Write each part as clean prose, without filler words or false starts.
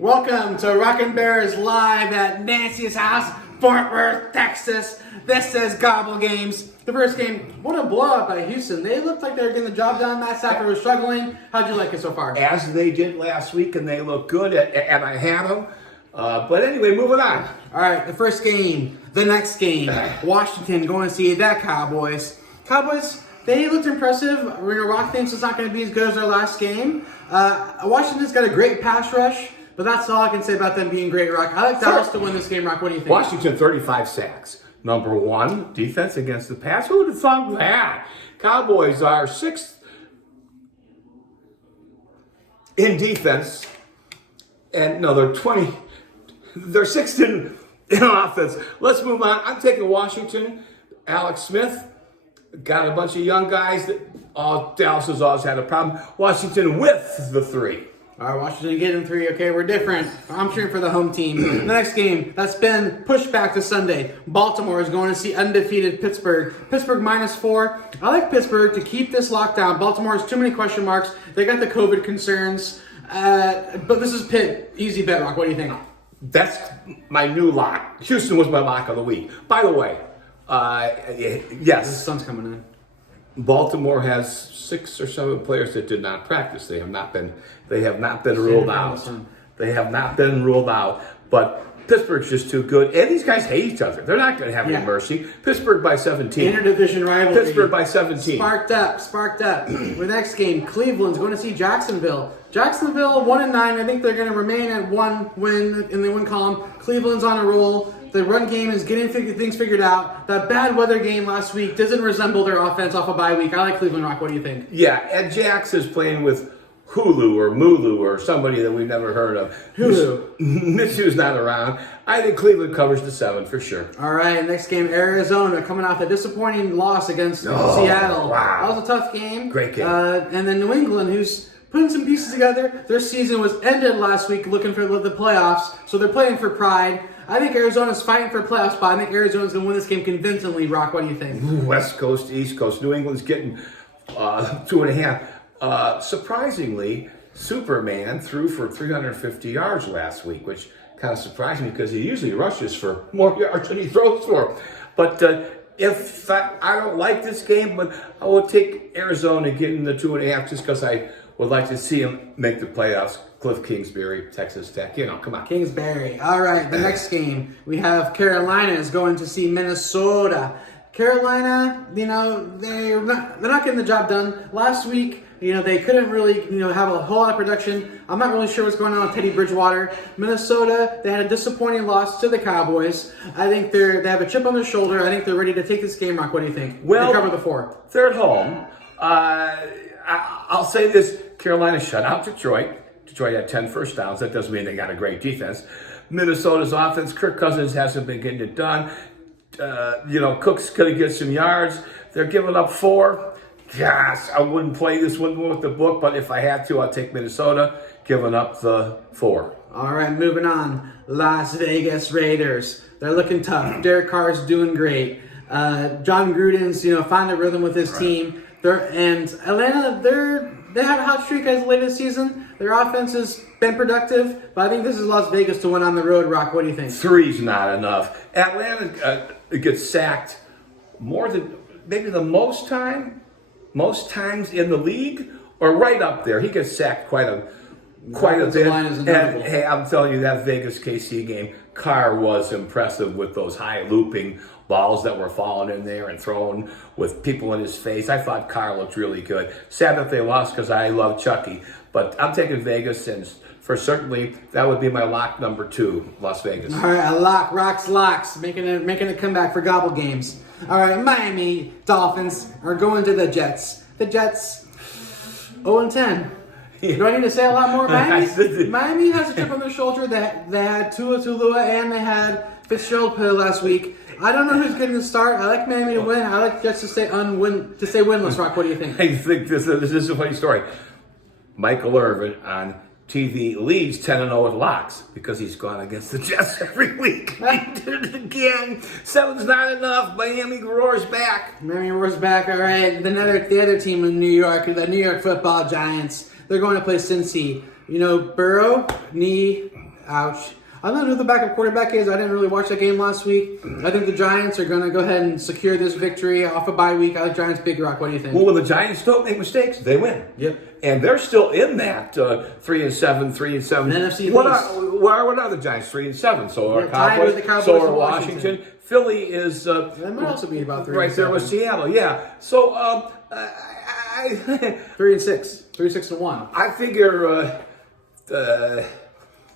Welcome to N Behr's live at Nancy's house, Fort Worth, Texas. This is Gobble Games. The first game, what a blowout by Houston. They looked like they were getting the job done. Matt Stafford was struggling. How'd you like it so far? As they did last week, and they look good, and I had them. But anyway, moving on. All right, the first game, the next game, Washington going to see the Cowboys. Cowboys, they looked impressive. We're going to rock things, so it's not going to be as good as their last game. Washington's got a great pass rush, but that's all I can say about them being great, Rock. I like Dallas to win this game, Rock. What do you think? Washington, 35 sacks. Number one, defense against the pass. Who would have thought that? Cowboys are sixth in defense, and no, they're 20. They're sixth in offense. Let's move on. I'm taking Washington. Alex Smith got a bunch of young guys that Dallas has always had a problem. Washington with the 3. All right, Washington getting 3. Okay, we're different. I'm cheering for the home team. The next game, that's been pushed back to Sunday. Baltimore is going to see undefeated Pittsburgh. Pittsburgh -4. I like Pittsburgh to keep this lockdown. Baltimore has too many question marks. They got the COVID concerns. But this is Pitt. Easy bet, Rock. What do you think? That's my new lock. Houston was my lock of the week. By the way, The yes, sun's coming in. Baltimore has 6 or 7 players that did not practice. They have not been ruled out. They have not been ruled out. But Pittsburgh's just too good. And these guys hate each other. They're not going to have any mercy. Pittsburgh by 17. Interdivision rivalry. Pittsburgh by 17. Sparked up. The next game, Cleveland's going to see Jacksonville. Jacksonville 1-9. I think they're going to remain at 1 win in the win column. Cleveland's on a roll. The run game is getting things figured out. That bad weather game last week doesn't resemble their offense off a bye week. I like Cleveland, Rock. What do you think? Yeah, and Jax is playing with Hulu or Mulu or somebody that we've never heard of. Hulu. Mitsu's not around. I think Cleveland covers the 7 for sure. All right, next game, Arizona coming off a disappointing loss against Seattle. Wow. That was a tough game. Great game. And then New England, who's putting some pieces together. Their season was ended last week looking for the playoffs, so they're playing for pride. I think Arizona's fighting for a playoff spot. I think Arizona's going to win this game convincingly. Rock, what do you think? West Coast, East Coast. New England's getting 2.5. Surprisingly, Superman threw for 350 yards last week, which kind of surprised me because he usually rushes for more yards than he throws for. But if I don't like this game, but I will take Arizona getting the 2.5 just because I would like to see him make the playoffs. Cliff Kingsbury, Texas Tech. Come on. Kingsbury. All right, the next game, we have Carolina is going to see Minnesota. Carolina, they're not getting the job done. Last week, they couldn't really, have a whole lot of production. I'm not really sure what's going on with Teddy Bridgewater. Minnesota, they had a disappointing loss to the Cowboys. I think they have a chip on their shoulder. I think they're ready to take this game, Rock. What do you think? Well, they cover the 4. They're at home. I'll say this. Carolina shut out Detroit. Detroit had 10 first downs. That doesn't mean they got a great defense. Minnesota's offense, Kirk Cousins hasn't been getting it done. Cook's going to get some yards. They're giving up 4. Gosh, I wouldn't play this one with the book, but if I had to, I'll take Minnesota, giving up the 4. All right, moving on. Las Vegas Raiders. They're looking tough. Derek Carr's doing great. John Gruden's, found a rhythm with his team. And Atlanta, they had a hot streak as late this season. Their offense has been productive, but I think this is Las Vegas to win on the road. Rock, what do you think? 3's not enough. Atlanta gets sacked more than maybe the most times in the league, or right up there. He gets sacked quite a bit. And hey, I'm telling you, that Vegas KC game, Carr was impressive with those high looping balls that were falling in there and thrown with people in his face. I thought Carr looked really good. Sad that they lost because I love Chucky. But I'm taking Vegas, and for certainly that would be my lock number 2, Las Vegas. All right, a lock, locks, making a comeback for Gobble Games. All right, Miami Dolphins are going to the Jets. The Jets, 0-10. Do I need to say a lot more? Miami has a chip on their shoulder. They had Tua Tulua and they had Fitzgerald play last week. I don't know who's getting the start. I like Miami to win. I like Jets to stay winless. Rock, what do you think? I think this is a funny story. Michael Irvin on TV leads 10-0 with locks because he's gone against the Jets every week. He did it again. 7's not enough. Miami roars back. All right. The other team in New York, the New York Football Giants, they're going to play Cincy. Burrow, knee, Ouch. I don't know who the backup quarterback is. I didn't really watch that game last week. I think the Giants are going to go ahead and secure this victory off a bye week. I like Giants Big Rock. What do you think? Well, when the Giants don't make mistakes, they win. Yep. And they're still in that 3-7, 3-7. NFC What are the Giants? 3-7. So are tied with the Cowboys So are and Washington. Philly is That might also be about 3-7. right there with Seattle. Yeah. So 3-6, 3-6-1. I figure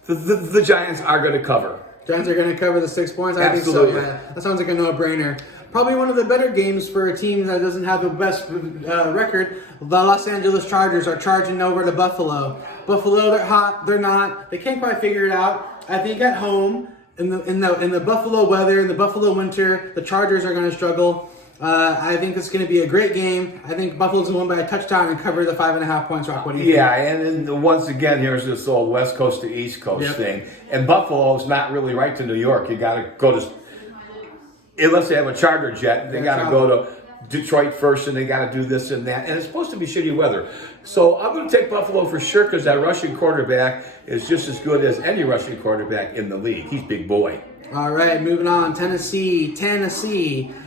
the Giants are going to cover. Giants are going to cover the 6 points. I Absolutely. think so. Yeah, that sounds like a no-brainer. Probably one of the better games for a team that doesn't have the best record. The Los Angeles Chargers are charging over to Buffalo. Buffalo, they're hot. They're not. They can't quite figure it out. I think at home in the Buffalo weather, in the Buffalo winter, the Chargers are going to struggle. I think it's going to be a great game. I think Buffalo's going to win by a touchdown and cover the 5.5 points. Rock, what do you think? Yeah, and then once again, here's this old West Coast to East Coast thing. And Buffalo's not really right to New York. You got to go to, unless they have a charter jet, they got to go to Detroit first, and they got to do this and that. And it's supposed to be shitty weather. So I'm going to take Buffalo for sure because that rushing quarterback is just as good as any rushing quarterback in the league. He's big boy. All right, moving on. Tennessee,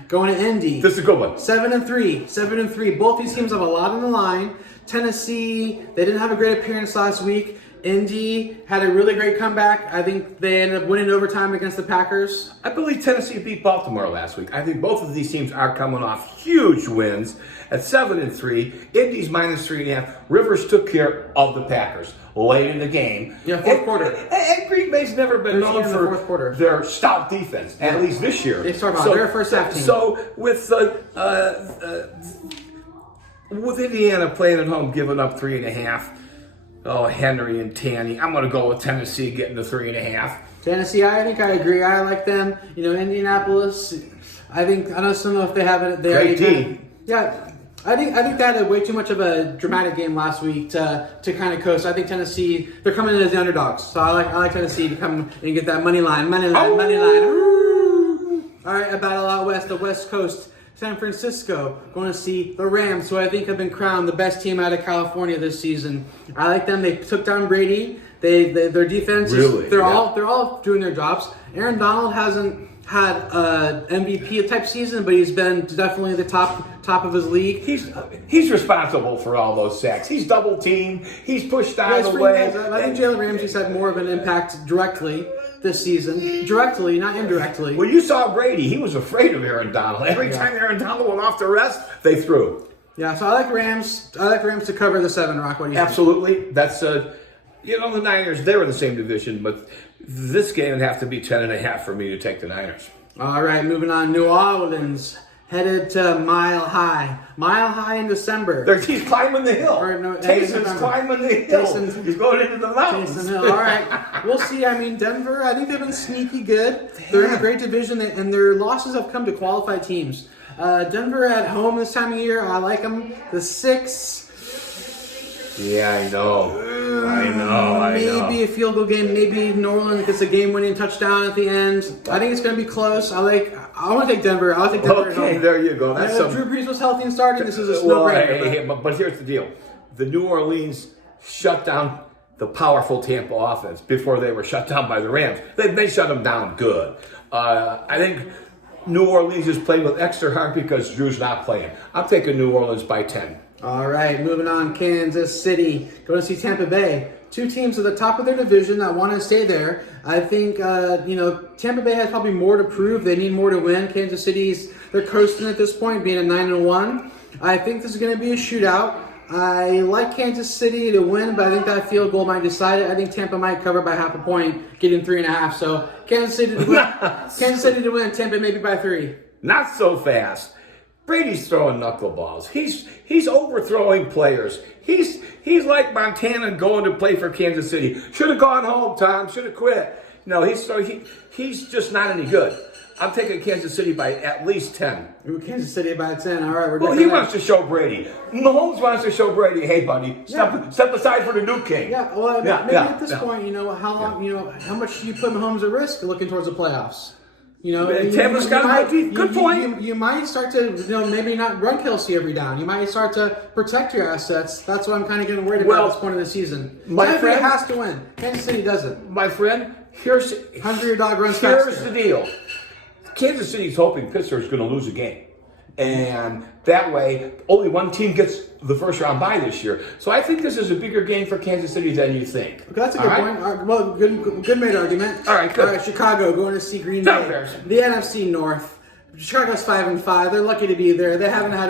going to Indy. This is a good one. 7-3. Both these teams have a lot on the line. Tennessee, they didn't have a great appearance last week. Indy had a really great comeback. I think they ended up winning overtime against the Packers. I believe Tennessee beat Baltimore last week. I think both of these teams are coming off huge wins at 7-3. Indy's -3.5. Rivers took care of the Packers late in the game. Yeah, fourth quarter. And Green Bay's never been known in the for fourth quarter. their stout defense, at least this year. They start off. They're a first half team. So with Indiana playing at home, giving up 3.5. Oh, Henry and Tanny. I'm going to go with Tennessee getting the 3.5. Tennessee, I think I agree. I like them. Indianapolis, I don't know if they have it. Great team. Yeah, I think they had way too much of a dramatic game last week to kind of coast. I think Tennessee, they're coming in as the underdogs. So I like Tennessee to come and get that money line. Ooh. All right, a battle out west, the West Coast. San Francisco going to see the Rams, who I think have been crowned the best team out of California this season. I like them. They took down Brady. Their defense they're all doing their jobs. Aaron Donald hasn't had an MVP type season, but he's been definitely the top of his league. He's responsible for all those sacks. He's double teamed. He's pushed out of the way. I think Jalen Ramsey's had more of an impact directly this season. Directly, not indirectly. When you saw Brady, he was afraid of Aaron Donald. Every time Aaron Donald went off the rest, they threw. Yeah, so I like Rams. I like Rams to cover the 7. Rock, what do you think? Absolutely. That's the Niners. They were in the same division, but this game would have to be 10.5 for me to take the Niners. All right, moving on. New Orleans headed to Mile High. Mile High in December. He's climbing the hill. Tayson's climbing the hill. He's going into the mountains. All right, we'll see. Denver, I think they've been sneaky good. They're in a great division, and their losses have come to qualified teams. Denver at home this time of year, I like them. The 6. Yeah, I know. Maybe a field goal game. Maybe New Orleans gets a game-winning touchdown at the end. I think it's going to be close. I want to take Denver. I'll take Denver. Okay, there you go. If Drew Brees was healthy and starting, this is a no-brainer. But here's the deal. The New Orleans shut down the powerful Tampa offense before they were shut down by the Rams. They shut them down good. I think New Orleans is playing with extra heart because Drew's not playing. I'm taking New Orleans by 10. All right, moving on. Kansas City going to see Tampa Bay. 2 teams at the top of their division that want to stay there. I think Tampa Bay has probably more to prove. They need more to win. Kansas City's they're coasting at this point, being at 9-1. I think this is going to be a shootout. I like Kansas City to win, but I think that field goal might decide it. I think Tampa might cover by half a point, getting 3.5. So Kansas City to win. Kansas City to win. Tampa maybe by 3. Not so fast. Brady's throwing knuckleballs. He's overthrowing players. He's like Montana going to play for Kansas City. Should have gone home, Tom. Should have quit. No, he's just not any good. I'm taking Kansas City by at least 10. Ooh, Kansas City by 10. All right, he wants to show Brady. Mahomes wants to show Brady, hey, buddy, step aside for the new king. Yeah, well, maybe at this point, how long, how much do you put Mahomes at risk looking towards the playoffs? You know, Tampa's got a good point. You might start to, maybe not run Kelsey every down. You might start to protect your assets. That's what I'm kind of getting worried about at this point in the season. My friend has to win. Kansas City doesn't. My friend, here's Hungry dog runs Here's faster. the deal. Kansas City's hoping Pittsburgh's going to lose a game. And that way, only one team gets the first round bye this year. So I think this is a bigger game for Kansas City than you think. Okay, that's a good point. All right, well, good made argument. All right, good. All right, Chicago going to see Green Bay. The NFC North. Chicago's 5-5. They're lucky to be there. They haven't had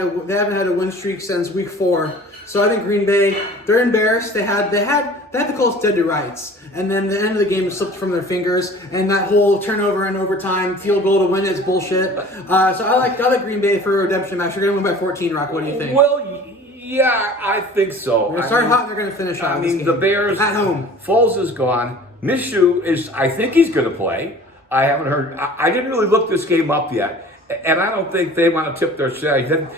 a win streak since week 4. So I think Green Bay, they're embarrassed. They had the Colts dead to rights, and then the end of the game slipped from their fingers, and that whole turnover and overtime field goal to win is bullshit. So I like Green Bay for a redemption match. They're going to win by 14. Rock, what do you think? Well, yeah, I think so. They're going to start hot, and they're going to finish hot. The Bears at home. Foles is gone. Minshew is. I think he's going to play. I haven't heard. I didn't really look this game up yet, and I don't think they want to tip their share.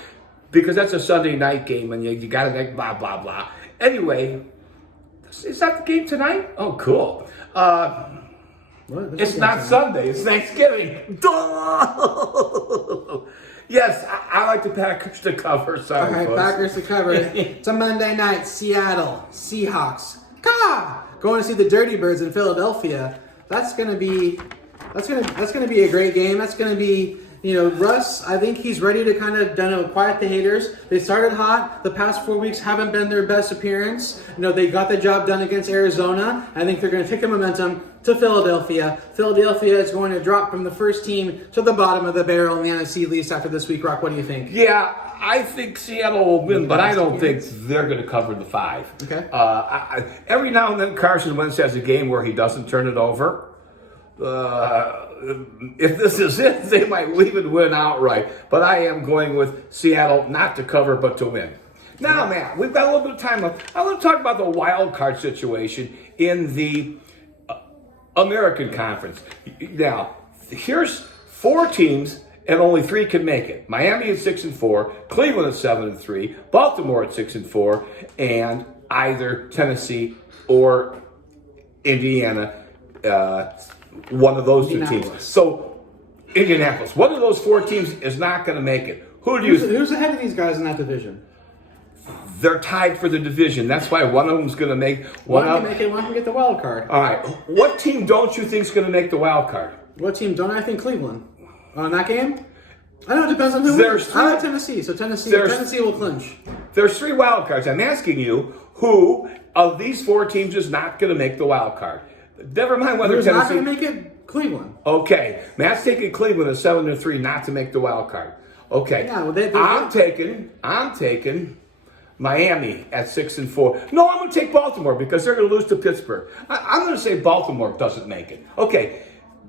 Because that's a Sunday night game, and you got to make blah, blah, blah. Anyway, is that the game tonight? Oh, cool. It's not Sunday. It's Thanksgiving. Yes, I like the Packers to cover. Sorry, all right, folks. Packers to cover. It's a Monday night. Seattle Seahawks. Going to see the Dirty Birds in Philadelphia. That's gonna be a great game. That's gonna be. Russ, I think he's ready to kind of quiet the haters. They started hot. The past 4 weeks haven't been their best appearance. They got the job done against Arizona. I think they're going to take the momentum to Philadelphia. Philadelphia is going to drop from the first team to the bottom of the barrel in the NFC East after this week. Rock, what do you think? Yeah, I think Seattle will win, but I don't think they're going to cover the 5. Okay. Every now and then Carson Wentz has a game where he doesn't turn it over. If this is it, they might even win outright. But I am going with Seattle not to cover, but to win. Now, Matt, we've got a little bit of time left. I want to talk about the wild card situation in the American Conference. Now, here's 4 teams, and only 3 can make it. Miami at 6-4, Cleveland at 7-3, Baltimore at 6-4, and either Tennessee or Indiana. One of those 2 teams. So, Indianapolis. One of those 4 teams is not going to make it. Who's ahead of these guys in that division? They're tied for the division. That's why one of them's going to make one can make it. One can get the wild card. All right. What team don't you think is going to make the wild card? What team don't I think Cleveland? On that game? I know it depends on who wins. I like Tennessee, so Tennessee will clinch. There's 3 wild cards. I'm asking you, who of these 4 teams is not going to make the wild card? Never mind whether Who's Tennessee. not going to make it? Cleveland. Okay, Matt's taking Cleveland at 7-3 not to make the wild card. Okay, yeah, well, I'm taking Miami at 6-4. No, I'm going to take Baltimore because they're going to lose to Pittsburgh. I'm going to say Baltimore doesn't make it. Okay,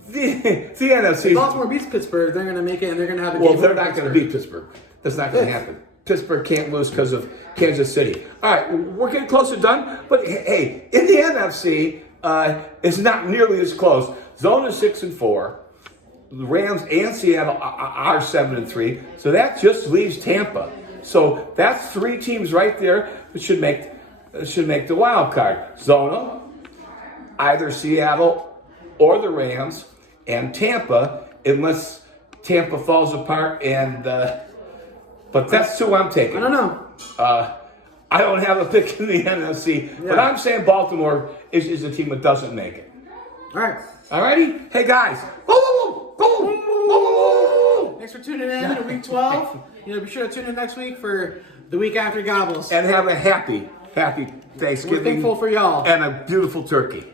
the NFC. If Baltimore beats Pittsburgh, they're going to make it, and they're going to have a game. Well, they're not going to beat Pittsburgh. That's not going to happen. Pittsburgh can't lose because of Kansas City. All right, we're getting close to done. But hey, in the NFC. It's not nearly as close. Zone is 6-4. The Rams and Seattle are 7-3. So that just leaves Tampa. So that's 3 teams right there that should make the wild card. Zona, either Seattle or the Rams, and Tampa, unless Tampa falls apart. But that's who I'm taking. I don't know. I don't have a pick in the NFC, but I'm saying Baltimore is a team that doesn't make it. All right. All righty? Hey, guys. Thanks for tuning in to Week 12. Be sure to tune in next week for the week after Gobbles. And have a happy Thanksgiving. We're thankful for y'all. And a beautiful turkey.